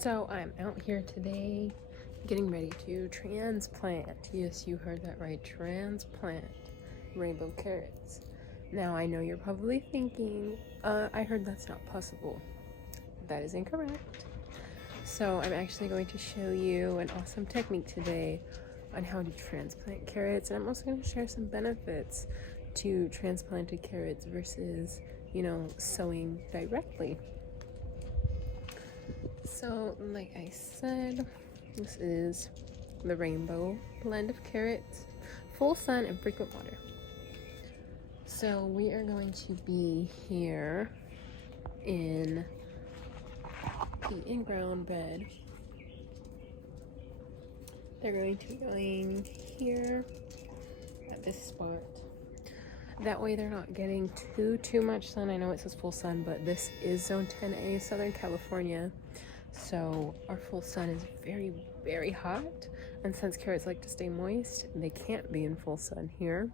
So I'm out here today getting ready to transplant. Yes, you heard that right. Transplant rainbow carrots. Now I know you're probably thinking, I heard that's not possible. That is incorrect. So I'm actually going to show you an awesome technique today on how to transplant carrots. And I'm also going to share some benefits to transplanted carrots versus, sowing directly. So, like I said, this is the rainbow blend of carrots, full sun and frequent water. So we are going to be here in the in-ground bed. They're going to be going here at this spot. That way they're not getting too much sun. I know it says full sun, but this is zone 10A, Southern California. So our full sun is very, very hot. And since carrots like to stay moist, they can't be in full sun here.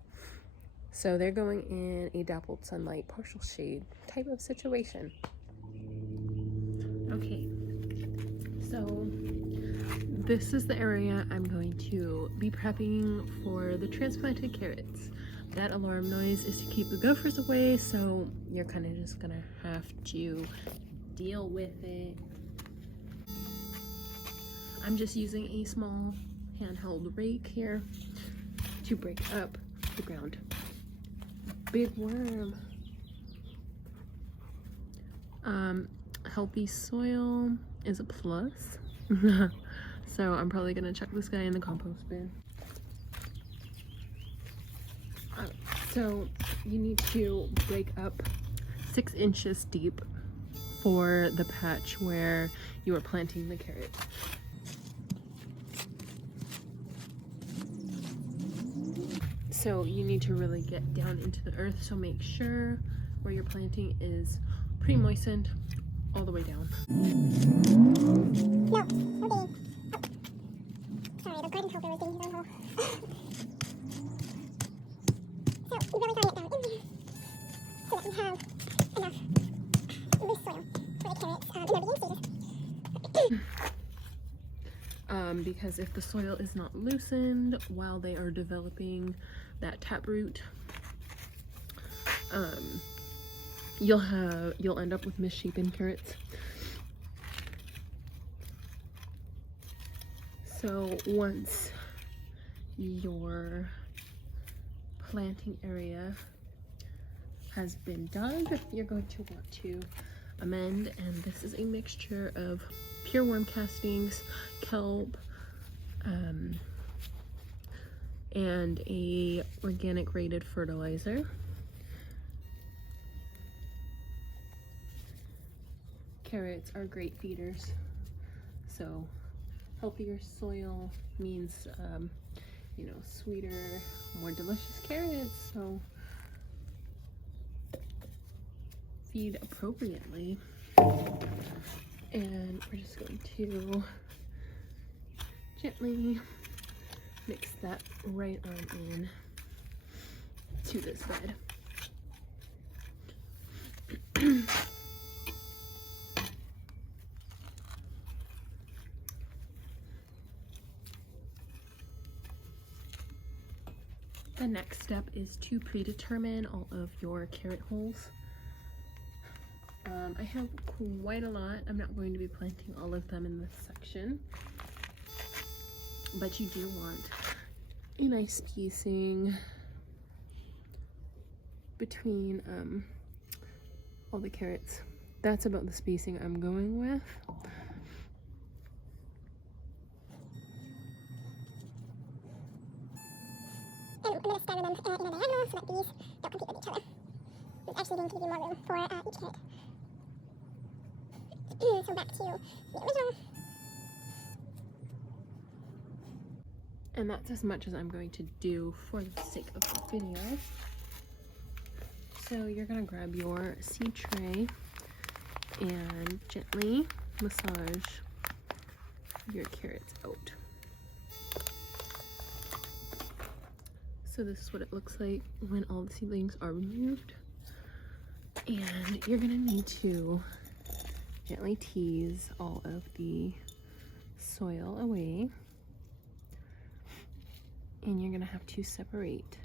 So they're going in a dappled sunlight, partial shade type of situation. Okay, so this is the area I'm going to be prepping for the transplanted carrots. That alarm noise is to keep the gophers away, so you're kind of just gonna have to deal with it. I'm just using a small handheld rake here to break up the ground. Big worm. Healthy soil is a plus. So I'm probably gonna chuck this guy in the compost bin. So you need to break up 6 inches deep for the patch where you are planting the carrot. So you need to really get down into the earth, so make sure where you're planting is pretty moistened all the way down. No, okay. Sorry, the garden helper was doing his own hole. So, you really gotta get down in there so that you have enough loose soil for the carrots in their beginning stages. Because if the soil is not loosened while they are developing that taproot, you'll end up with misshapen carrots. So once your planting area has been dug, you're going to want to amend, and this is a mixture of pure worm castings, kelp, and a organic rated fertilizer. Carrots are great feeders, so healthier soil means sweeter, more delicious carrots, so feed appropriately. And we're just going to gently mix that right on in to this bed. The next step is to predetermine all of your carrot holes. I have quite a lot. I'm not going to be planting all of them in this section, but you do want a nice spacing between all the carrots. That's about the spacing I'm going with. And I'm going to stagger them in a diagonal so that these don't compete with each other. There's actually going to be more room for each carrot. So back to the original. And that's as much as I'm going to do for the sake of the video. So you're going to grab your seed tray and gently massage your carrots out. So this is what it looks like when all the seedlings are removed. And you're going to need to gently tease all of the soil away. And you're gonna have to separate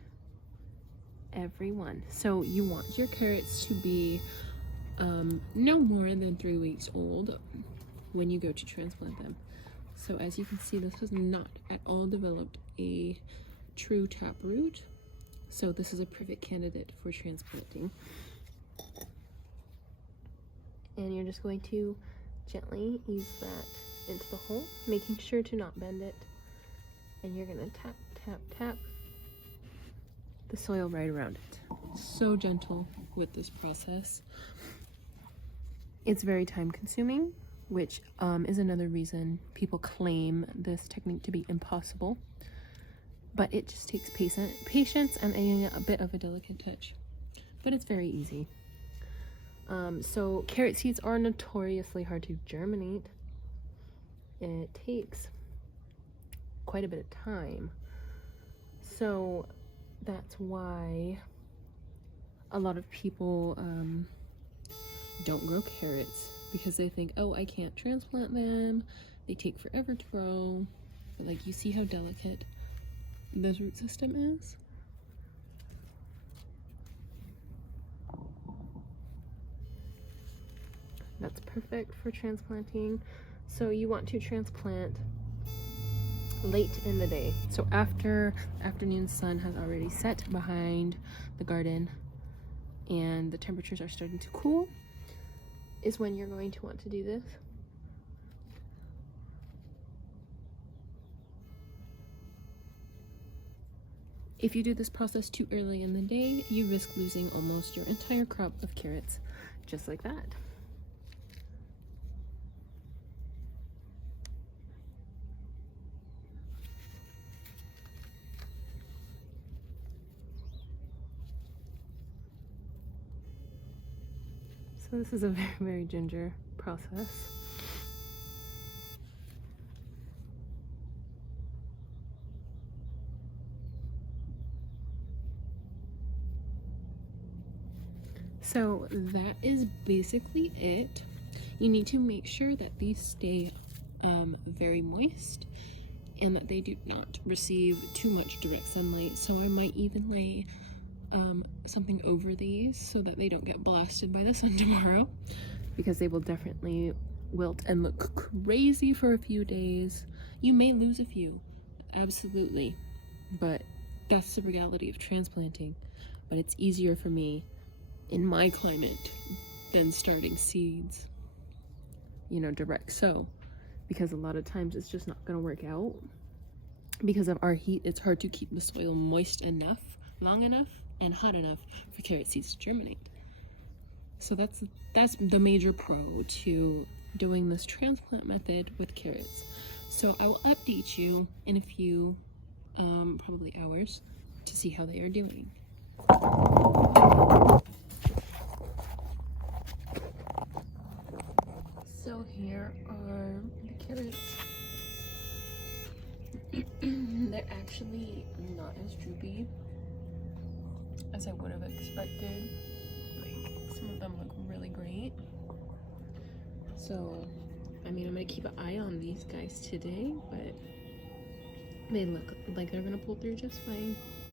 every one. So you want your carrots to be no more than 3 weeks old when you go to transplant them. So as you can see, this has not at all developed a true taproot. So this is a perfect candidate for transplanting. And you're just going to gently ease that into the hole, making sure to not bend it. And you're gonna tap, tap, tap the soil right around it. So gentle with this process. It's very time consuming, which is another reason people claim this technique to be impossible. But it just takes patience and a bit of a delicate touch. But it's very easy. So carrot seeds are notoriously hard to germinate. It takes quite a bit of time. So that's why a lot of people don't grow carrots, because they think, oh, I can't transplant them, they take forever to grow. But like, you see how delicate this root system is? That's perfect for transplanting. So you want to transplant late in the day. So after the afternoon sun has already set behind the garden and the temperatures are starting to cool, is when you're going to want to do this. If you do this process too early in the day, you risk losing almost your entire crop of carrots, just like that. So this is a very, very ginger process. So that is basically it. You need to make sure that these stay very moist and that they do not receive too much direct sunlight. So I might even lay something over these so that they don't get blasted by the sun tomorrow, because they will definitely wilt and look crazy for a few days. You may lose a few, absolutely, but that's the reality of transplanting. But it's easier for me in my climate than starting seeds, you know, direct sow, because a lot of times it's just not going to work out. Because of our heat, it's hard to keep the soil moist enough, long enough, and hot enough for carrot seeds to germinate. So that's the major pro to doing this transplant method with carrots. So I will update you in a few probably hours to see how they are doing. So here are the carrots. They're actually not as droopy as I would have expected. Like, some of them look really great. So, I mean, I'm gonna keep an eye on these guys today, but they look like they're gonna pull through just fine.